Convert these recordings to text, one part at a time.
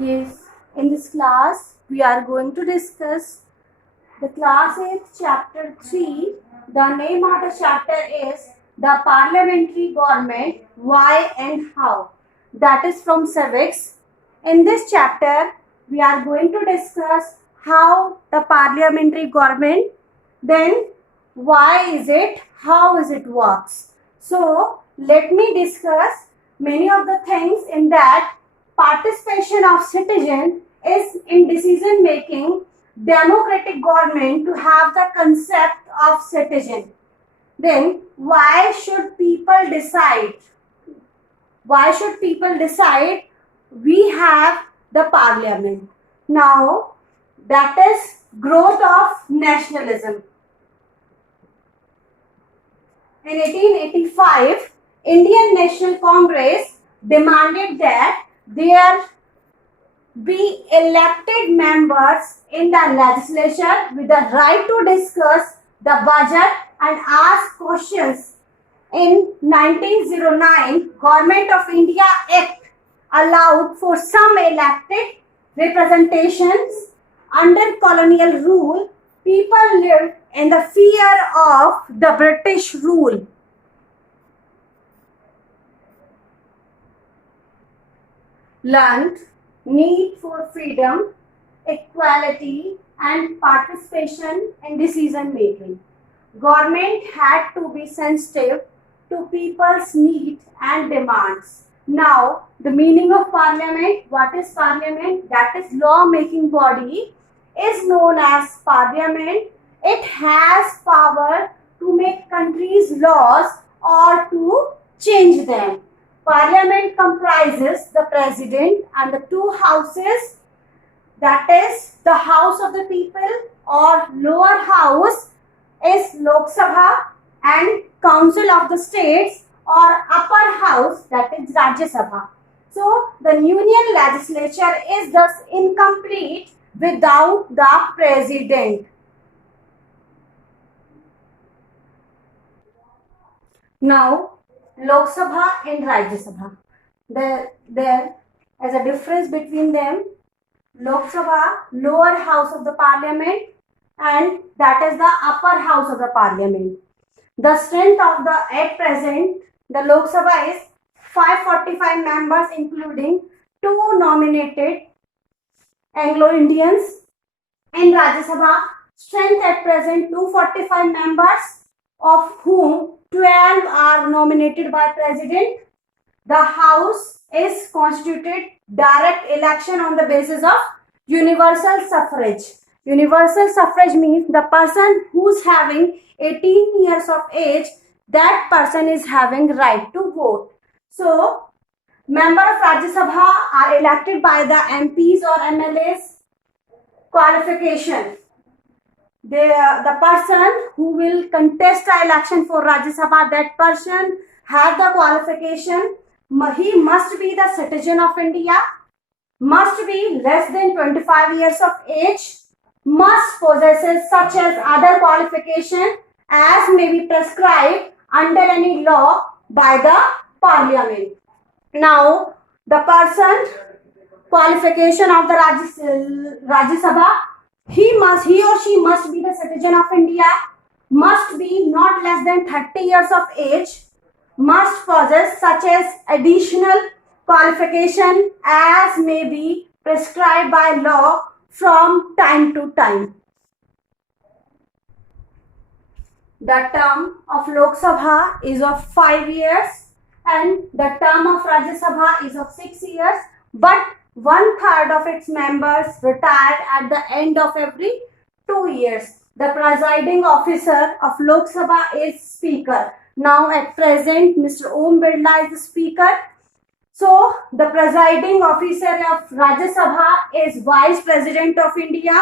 Yes, in this class we are going to discuss the class 8 chapter 3. The name of the chapter is the parliamentary government, why and how. That is from civics. In this chapter we are going to discuss how the parliamentary government, then why is it, how is it works. So let me discuss many of the things in that. Participation of citizen is in decision making. Democratic government to have the concept of citizen. Then why should people decide? Why should people decide? We have the parliament. Now that is growth of nationalism. In 1885, Indian National Congress demanded that there be elected members in the legislature with the right to discuss the budget and ask questions. In 1909, Government of India Act allowed for some elected representations. Under colonial rule, people lived in the fear of the British rule. Learned need for freedom, equality, and participation in decision making. Government had to be sensitive to people's needs and demands. Now, the meaning of parliament, what is parliament? That is law making body, is known as parliament. It has power to make countries' laws or to change them. Parliament comprises the president and the two houses, that is the House of the People or lower house is Lok Sabha, and Council of the States or upper house, that is Rajya Sabha. So the union legislature is thus incomplete without the president. Now Lok Sabha and Rajya Sabha. There is a difference between them. Lok Sabha, lower house of the parliament, and that is the upper house of the parliament. The strength of the at present, the Lok Sabha is 545 members, including 2 nominated Anglo-Indians. In Rajya Sabha, strength at present 245 members, of whom 12 are nominated by President. The House is constituted direct election on the basis of universal suffrage. Universal suffrage means the person who's having 18 years of age, that person is having right to vote. So, member of Rajya Sabha are elected by the MPs or MLAs. Qualification. The person who will contest the election for Rajya Sabha, that person have the qualification. He must be the citizen of India, must be less than 25 years of age, must possess such as other qualification as may be prescribed under any law by the parliament. Now, the person qualification of the Rajya Sabha, he or she must be the citizen of India, must be not less than 30 years of age, must possess such as additional qualification as may be prescribed by law from time to time. The term of Lok Sabha is of 5 years and the term of Rajya Sabha is of 6 years, but 1/3 of its members retire at the end of every 2 years. The presiding officer of Lok Sabha is Speaker. Now at present, Mr. Om Birla is the Speaker. So the presiding officer of Rajya Sabha is Vice President of India.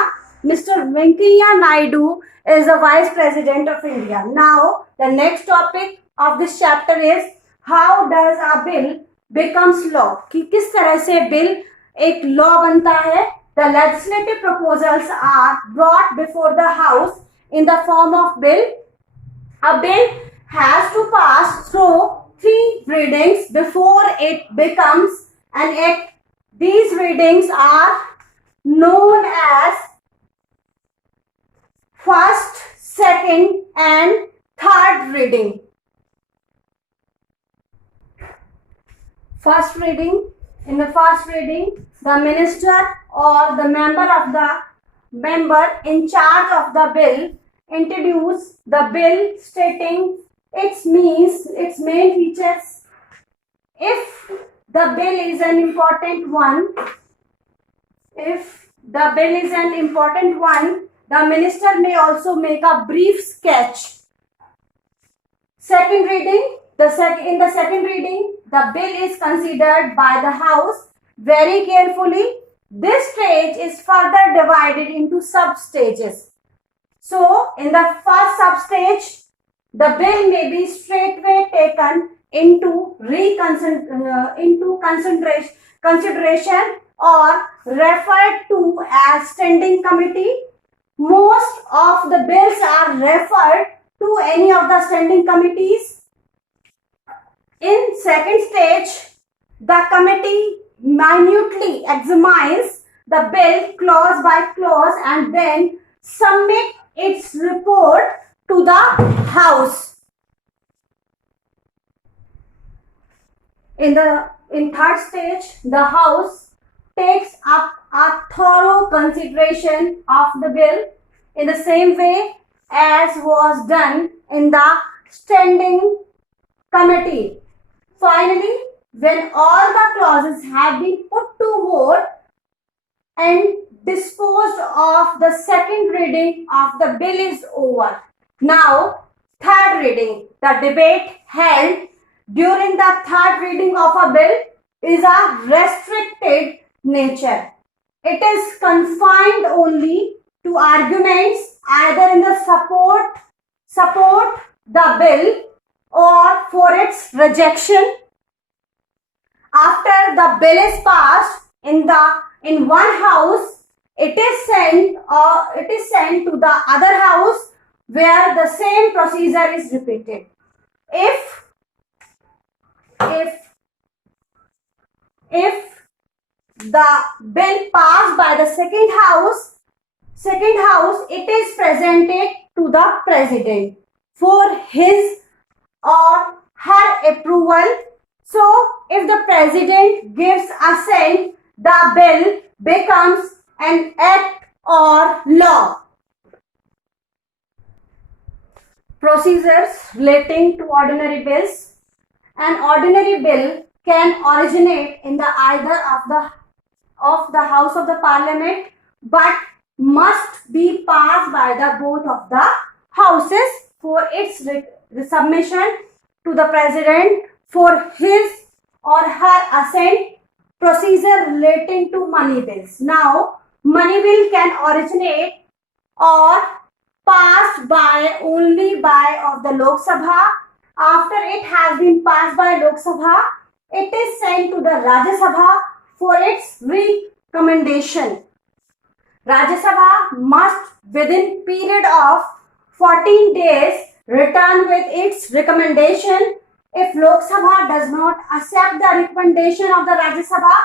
Mr. Venkaiah Naidu is the Vice President of India. Now the next topic of this chapter is how does a bill becomes law? कि किस तरह से bill एक law बनता है. The legislative proposals are brought before the House in the form of bill. A bill has to pass through 3 readings before it becomes an act. These readings are known as first, second and third reading. First reading. In the first reading, the minister or the member in charge of the bill introduce the bill stating its main features. If the bill is an important one, the minister may also make a brief sketch. Second reading. In the second reading, the bill is considered by the House very carefully. This stage is further divided into sub-stages. So, in the first sub-stage, the bill may be straightway taken into consideration or referred to as standing committee. Most of the bills are referred to any of the standing committees. In second stage, the committee minutely examines the bill clause by clause and then submit its report to the House. In third stage, the House takes up a thorough consideration of the bill in the same way as was done in the standing committee. Finally, when all the clauses have been put to vote and disposed of, the second reading of the bill is over. Now, third reading. The debate held during the third reading of a bill is a restricted nature. It is confined only to arguments either in the support the bill or for its rejection. After the bill is passed in one house, it is sent to the other house where the same procedure is repeated. If the bill passed by the second house, it is presented to the president for his or her approval. So, if the president gives assent, the bill becomes an act or law. Procedures relating to ordinary bills. An ordinary bill can originate in either of the House of the Parliament, but must be passed by both of the houses for its submission to the president for his or her assent. Procedure relating to money bills. Now, money bill can originate or passed only by the Lok Sabha. After it has been passed by Lok Sabha, it is sent to the Rajya Sabha for its recommendation. Rajya Sabha must within period of 14 days return with its recommendation. If Lok Sabha does not accept the recommendation of the Rajya Sabha,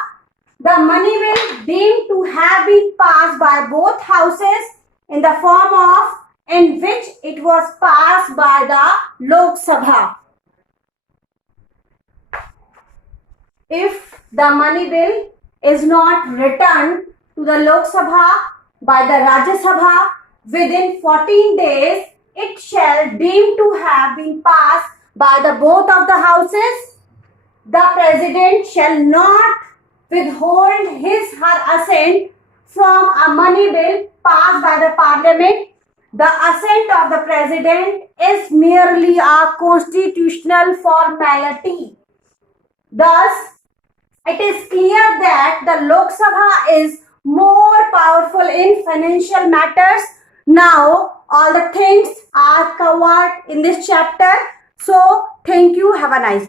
the money bill deemed to have been passed by both houses in the form of in which it was passed by the Lok Sabha. If the money bill is not returned to the Lok Sabha by the Rajya Sabha within 14 days, it shall deem to have been passed by the both of the houses. The president shall not withhold his her assent from a money bill passed by the parliament. The assent of the president is merely a constitutional formality. Thus, it is clear that the Lok Sabha is more powerful in financial matters. Now, all the things are covered in this chapter. So, thank you. Have a nice day.